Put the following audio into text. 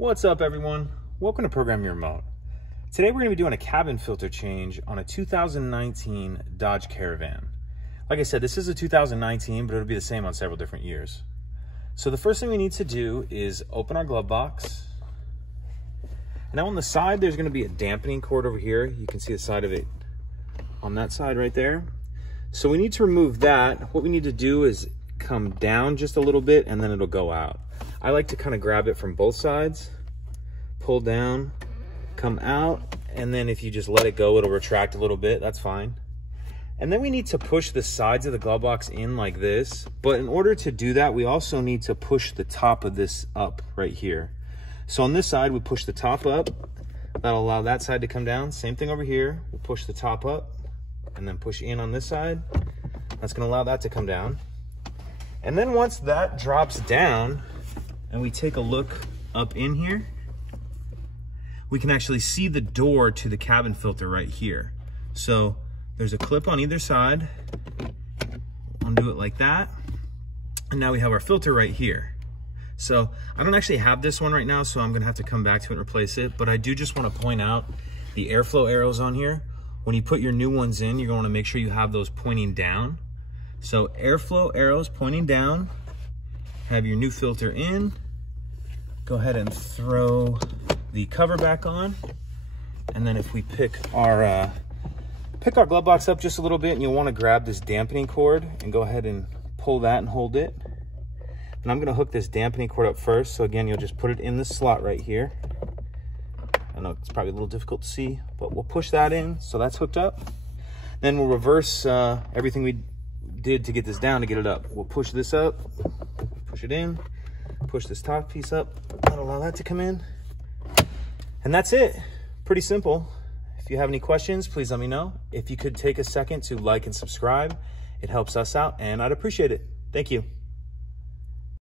What's up, everyone? Welcome to Program Your Remote. Today we're going to be doing a cabin filter change on a 2019 Dodge Caravan. Like I said, this is a 2019, but it'll be the same on several different years. So the first thing we need to do is open our glove box. And now on the side, there's going to be a dampening cord over here. You can see the side of it on that side right there. So we need to remove that. What we need to do is come down just a little bit and then it'll go out. I like to kind of grab it from both sides, pull down, come out, and then if you just let it go, it'll retract a little bit. That's fine. And then we need to push the sides of the glove box in like this. But in order to do that, we also need to push the top of this up right here. So on this side, we push the top up. That'll allow that side to come down. Same thing over here. We'll push the top up and then push in on this side. That's going to allow that to come down. And then once that drops down and we take a look up in here, we can actually see the door to the cabin filter right here. So there's a clip on either side. Undo it like that. And now we have our filter right here. So I don't actually have this one right now, so I'm gonna have to come back to it and replace it. But I do just wanna point out the airflow arrows on here. When you put your new ones in, you're gonna make sure you have those pointing down. So airflow arrows pointing down, have your new filter in. Go ahead and throw the cover back on. And then if we pick our glove box up just a little bit, and you'll want to grab this dampening cord and go ahead and pull that and hold it. And I'm going to hook this dampening cord up first. So again, you'll just put it in the slot right here. I know it's probably a little difficult to see, but we'll push that in. So that's hooked up. Then we'll reverse everything we did to get this down to get it up. We'll push this up, push it in, push this top piece up. That'll allow that to come in. And that's it. Pretty simple. If you have any questions, please let me know. If you could take a second to like and subscribe, it helps us out and I'd appreciate it. Thank you.